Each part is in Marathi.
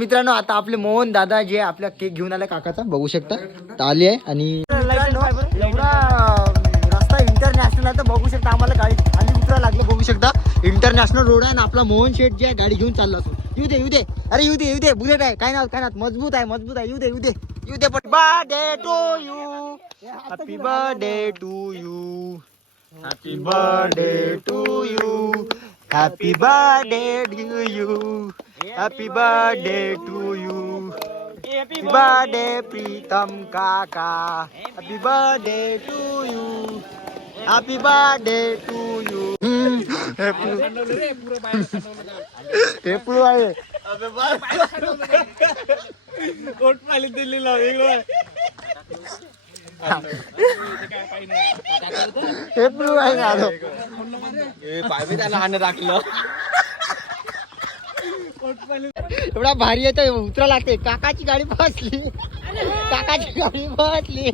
मित्रांनो आता आपले मोहन दादा जे आपल्या केक घेऊन आला काकाचा. बघू शकता. तर आली आहे आणि एवढा रस्ता इंटरनॅशनल आहे तर बघू शकता आम्हाला गाडी खाली उतरा लागलं बघू शकता. इंटरनॅशनल रोड आहे आणि आपला मोहन शेठ जे आहे गाडी घेऊन चालला असो येऊ दे येऊ दे. अरे येऊ दे येऊ दे. बुलेट आहे. काय ना काय ना मजबूत आहे मजबूत आहे. येऊ दे येऊ दे. येऊ दे पण birthday to you happy birthday to you happy birthday to you happy birthday to you happy birthday to you happy birthday Pritam काका happy birthday to you happy birthday to you हे पुढं आहे हे पुढं आहे ना आलो. एवढा भारी आहे तर उतरा लागते. काकाची गाडी बसली. काकाची गाडी बसली.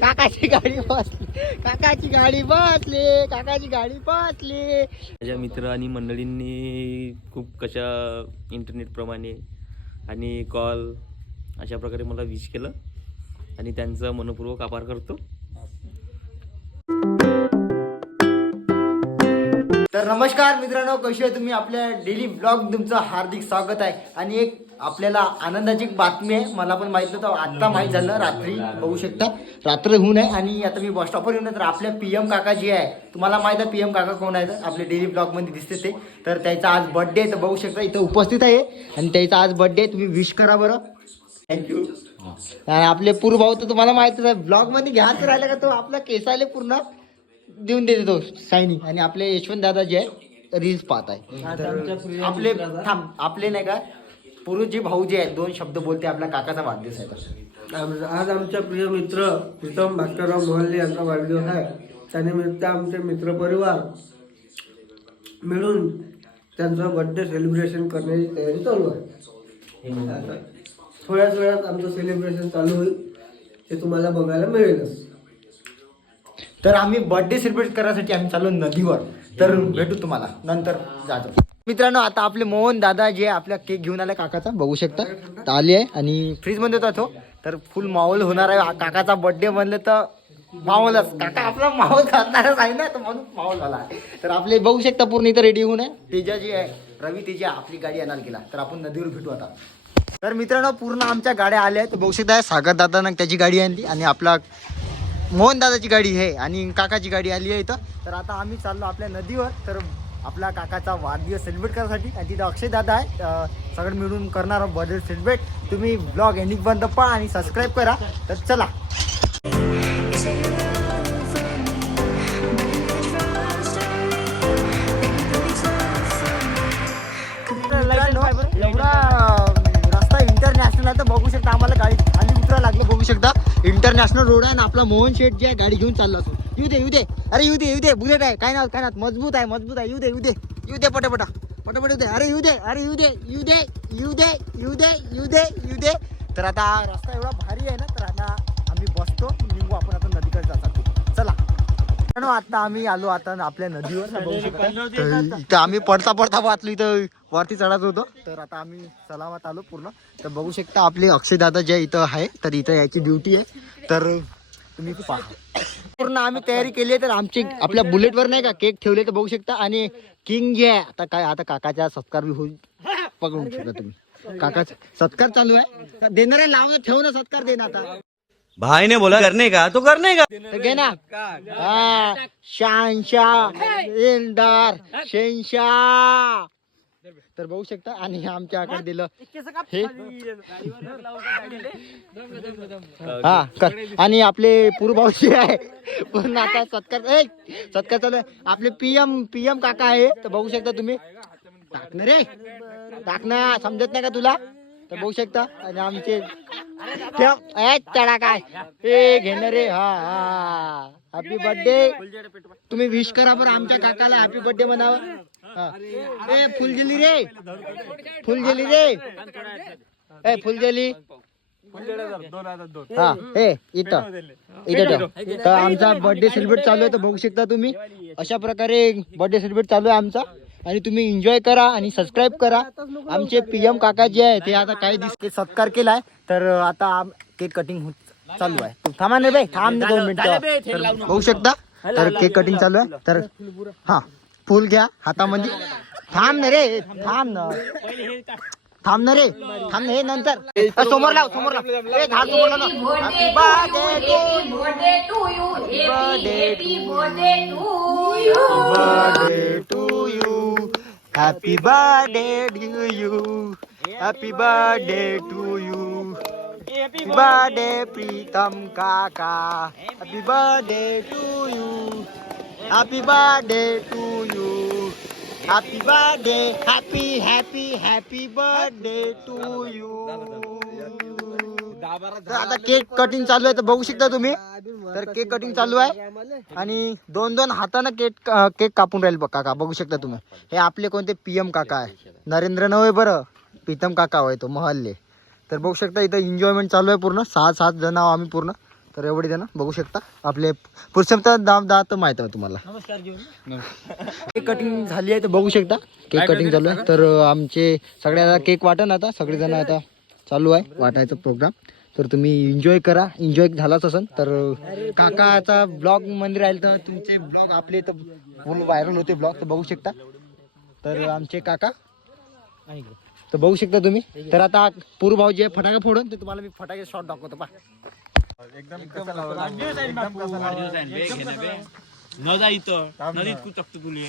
काकाची गाडी बसली. काकाची गाडी बसली. काकाची गाडी बसली. माझ्या मित्र आणि मंडळींनी खूप कशा इंटरनेटप्रमाणे आणि कॉल अशा प्रकारे मला विश केलं. आणि त्यांचा मनपूर्वक आभार करतो. तर नमस्कार मित्रांनो कशी आहे तुम्ही? आपल्या डेली ब्लॉग तुमचं हार्दिक स्वागत आहे. आणि एक आपल्याला आनंदाची एक बातमी आहे. मला पण माहीत नव्हतं आत्ता माहीत झालं. रात्री बघू शकता. रात्र होऊन आहे आणि आता मी बस स्टॉपवर येऊन तर आपल्या पी एम काका जे आहे तुम्हाला माहीत आहे पी एम काका कोण आहे तर आपले डेली ब्लॉगमध्ये दिसते ते. तर त्याचा आज बर्थडे तर बघू शकता इथं उपस्थित आहे. आणि त्याचा आज बर्थडे तुम्ही विश करा बरं. थँक्यू आणि आपले पूर भाऊ तर तुम्हाला माहितच आहे. ब्लॉगमध्ये घ्यायचं राहिलं का तो आपला केसाले पूर्ण? देऊन देते तो शायनी आणि आपले यशवंत दादा जे आहे रील्स पाहत आहे. आपले थांब आपले नाही का पुरुष जे भाऊ जे आहेत दोन शब्द बोलते आपल्या काकाचा वाढदिवस आहे आज आमच्या प्रिय मित्र प्रीतम भास्करराव मोहल्ले यांचा वाढदिवस आहे. त्यानिमित्त आमचे मित्रपरिवार मिळून त्यांचं बर्थडे सेलिब्रेशन करण्याची तयारी चालू आहे. थोड्याच वेळात आमचं सेलिब्रेशन चालू होईल. ते तुम्हाला बघायला मिळेलच. तर आम्ही बर्थडे सेलिब्रेट करण्यासाठी आम्ही चाललो नदीवर. तर भेटू तुम्हाला. नंतर जातो. मित्रांनो आता आपले मोहन दादा जे आपल्या केक घेऊन आले काकाचा बघू शकता. आली आहे आणि फ्रीजमध्ये होता तो. तर फुल माहोल होणार आहे. काकाचा बर्थडे म्हणलं तर माहोलच. काका आपला माहोल घालणारच आहे ना तर म्हणून माहोल झाला. तर आपले बघू शकता पूर्ण इथं रेडी होऊन आहे. तेजा जी आहे रवी तेजा आपली गाडी येणार गेला. तर आपण नदीवर भेटू आता. तर मित्रांनो पूर्ण आमच्या गाड्या आल्या आहेत. बघू शकता सागर दादानं त्याची गाडी आणली आणि आपला मोहन दादाची गाडी आहे आणि काकाची गाडी आली आहे इथं. तर आता आम्ही चाललो आपल्या नदीवर. तर आपला काकाचा वाढदिवस सेलिब्रेट करण्यासाठी आणि तिथं अक्षय दादा आहे. सगळं मिळून करणार बर्थडे सेलिब्रेट तुम्ही ब्लॉग एनिक बंद पहा आणि सबस्क्राईब करा. तर चला. एवढा रस्ता इंटरनॅशनल आहे तर बघू शकता आम्हाला गाडी खाली उतरा लागलं. बघू शकता. इंटरनॅशनल रोड आहे ना आपला मोहन शेठ जे आहे गाडी घेऊन चालला असो येऊ दे येऊ दे अरे येऊ दे येऊ दे बुलेट आहे काय ना काय ना मजबूत आहे मजबूत आहे येऊ दे येऊ दे येऊ दे पटापटा पटापट येऊ दे अरे येऊ दे अरे येऊ दे येऊ दे येऊ दे येऊ दे येऊ दे येऊ दे तर आता रस्ता एवढा भारी आहे ना तर आता आम्ही बसतो निघू आपण आता नदीकडे जातात मित्रांनो, आता आम्ही आलो आता आपल्या नदीवर तर बघू शकता. तर इथं आम्ही पडता पडता वाचलो इथं वरती चढत होतो. तर आता आम्ही सलामत आलो पूर्ण. तर बघू शकता आपले अक्षय दादा जे इथं आहे तर इथं याची ड्युटी आहे. तर तुम्ही पहा. पूर्ण आम्ही तयारी केली आहे तर आमची आपल्या बुलेटवर नाही का केक ठेवले तर बघू शकता. आणि किंग जे आहे आता काय आता काकाचा सत्कार बी होईल पकडून शकता तुम्ही. काकाचा सत्कार चालू आहे. देणार आहे लावणं ठेवणं सत्कार देणं आता. भाई ने बोला करने का तो करने का। तर घे ना? हा शहानशाह एलदार शेनशाह तर बघू शकता आणि आमच्याकडे दिलं? हे हा कर. आणि आपले पूर्वभाऊचे आहे. पण आता सत्कार ए सत्कार चालू आहे. आपले पीएम पीएम काका आहे. तर बघू शकता तुम्ही. टाकणं रे टाकणं समजत नाही का तुला? तर बघू शकता. आणि आमचे चढा काय ए घेणं रे. हा हा हॅपी बर्थडे तुम्ही विश करा बरं आमच्या काकाला हॅपी बर्थडे म्हणावं. हा. ए फुलझेली रे. फुलझेली रे. ए फुलझेली. हा हे इथं. इथं तर आमचा बर्थडे सेलिब्रेट चालू आहे तर बघू शकता तुम्ही. अशा प्रकारे बर्थडे सेलिब्रेट चालू आहे आमचा. आणि तुम्ही एन्जॉय करा आणि सबस्क्राईब करा. आमचे पी एम काका जे आहे ते आता काही दिसते सत्कार केलाय. तर आता केक कटिंग चालू आहे. थांबा नाही बाई थांब ना दोन मिनिटं. बघू शकता? तर केक कटिंग चालू आहे. तर हा फुल घ्या हातामध्ये. थांब ना रे थांब ना. थांब ना रे थांब ना हे नंतर. समोर लाव समोर लाव. समोर लाव. Happy birthday to you. Happy birthday to you. Happy birthday Pritam Kaka. Happy birthday to you. Happy birthday to you. Happy birthday. Happy happy happy birthday to you. तर आता केक कटिंग चालू आहे तर बघू शकता तुम्ही तर केक कटिंग चालू आहे. आणि दोन दोन हातानं केक केक कापून राहील बघ काका. बघू शकता तुम्ही. हे आपले कोणते पीएम काका आहे? नरेंद्र नव्हे बरं. प्रीतम काका होय तो महल्ले. तर बघू शकता इथं एन्जॉयमेंट चालू आहे पूर्ण. सहा सात जण आहो आम्ही पूर्ण. तर एवढे जण बघू शकता. आपले पुरुषोत्तम दाम दा तर माहीत आहे तुम्हाला. केक कटिंग झाली आहे तर बघू शकता. केक कटिंग चालू आहे. तर आमचे सगळ्या केक वाटन आता. सगळेजण आता चालू आहे. वाटायचा प्रोग्राम तर तुम्ही एन्जॉय करा. एन्जॉय झालाच असन तर काकाचा ब्लॉगमध्ये राहील तर तुमचे ब्लॉग आपले तर फुल व्हायरल होते ब्लॉग तर बघू शकता. तर आमचे काका तर बघू शकता तुम्ही. तर आता पूर्व भाऊ जे फटाके फोडून ते तुम्हाला मी फटाके शॉट दाखवतो पा जा इथं नदीत कुचकतो तुले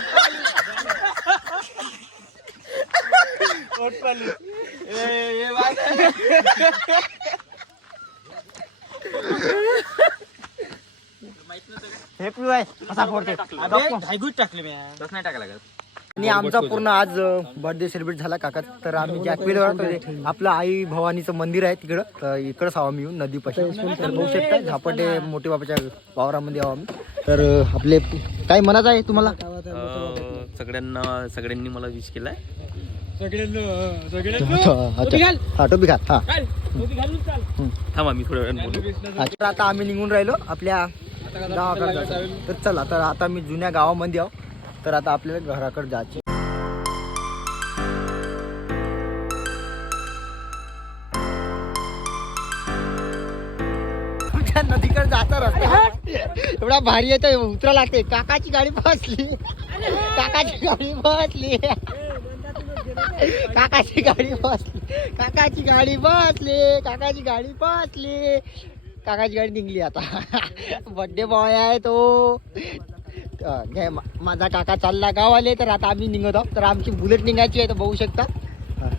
असा फोडते. आणि आमचा पूर्ण आज बर्थडे सेलिब्रेट झाला काका तर आम्ही जॅकवेल आपलं आई भवानीचं मंदिर आहे तिकडं. तर इकडंच आहो आम्ही येऊन नदीपाशी. तर बघू शकता झापटे मोठे बाबाच्या वावरामध्ये आहो आम्ही. तर आपले काय मनात आहे तुम्हाला? सगळ्यांना सगळ्यांनी मला विश केलाय. हा टोपी घाल. हा थांबा मी थोड्या वेळाने बोलू. अच्छा, आता आम्ही निघून राहिलो आपल्या गावाकडे जायचं. तर चला तर आता मी जुन्या गावामध्ये आहो. तर आता आपल्याला घराकडे जायचे. आमच्या नदीकडे जाता रस्ता. एवढा भारी येतो उतरा लागते. काकाची गाडी बसली. काकाची गाडी बसली. काकाची गाडी बसली. काकाची गाडी बसली. काकाची गाडी बसली. काकाची गाडी निघली आता. बड्डे बॉय आहे तो. घे, माझा काका चालला गावाले तर आता आम्ही निघत आहोत. तर आमची बुलेट निघायची आहे तर बघू शकता.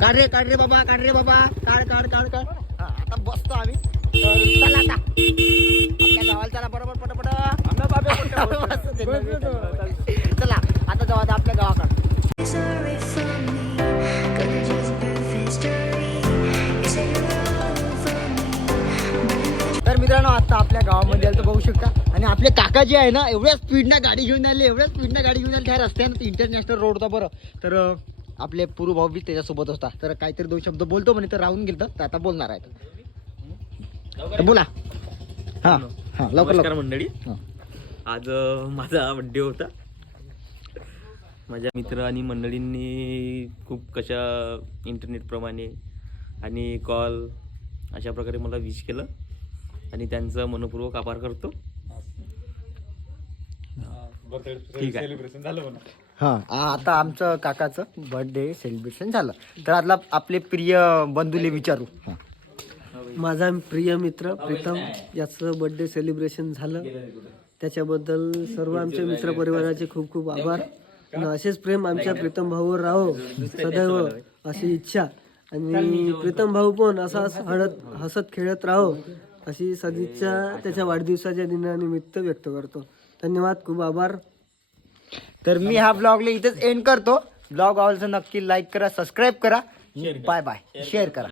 काढ रे काढ रे बाबा काढ रे बाबा. काढ काढ काढ काढ. आता बसतो आम्ही. तर चला आता. आपल्या गावाला चला बरोबर पटापट. चला आता जाऊ आता आपल्या गावाकडे. तर मित्रांनो आता आपल्या गावामध्ये आलं तर बघू शकता. आणि आपले काका जे आहे ना एवढ्या स्पीडनं गाडी घेऊन आले एवढ्या स्पीडनं गाडी घेऊन आले त्या रस्त्यानं इंटरनॅशनल रोड होता बरं. तर आपले पूर्व भाऊ बी त्याच्यासोबत होता. तर काहीतरी दोन शब्द बोलतो म्हणे तर राहून गेलं तर आता बोलणार आहे तर बोला. हा हा लवकर मंडळी. आज माझा बड्डे होता. माझ्या मित्र आणि मंडळींनी खूप कशा इंटरनेटप्रमाणे आणि कॉल अशा प्रकारे मला विश केलं. आणि त्यांचं मनपूर्वक आभार करतो. ठीक आहे. हा आ- आता आमचं काकाचं बर्थडे सेलिब्रेशन झालं. तर आता आपले प्रिय बंधूले विचारू. हा. माझा प्रिय मित्र प्रीतम याचं बर्थडे सेलिब्रेशन झालं. त्याच्याबद्दल सर्व आमच्या मित्र परिवाराचे खूप खूप आभार. आणि असेच प्रेम आमच्या प्रीतम भाऊवर राहो सदैव अशी इच्छा. आणि प्रीतम भाऊ पण असाच हळद हसत खेळत राहो. अशी सदिच्छा त्याच्या वाढदिवसाच्या दिनानिमित्त व्यक्त करतो. धन्यवाद खूप आभार. तर मी हा ब्लॉगला इथेच एंड करतो. ब्लॉग आवडलं तर नक्की लाईक करा सबस्क्राईब करा. बाय बाय शेअर करा.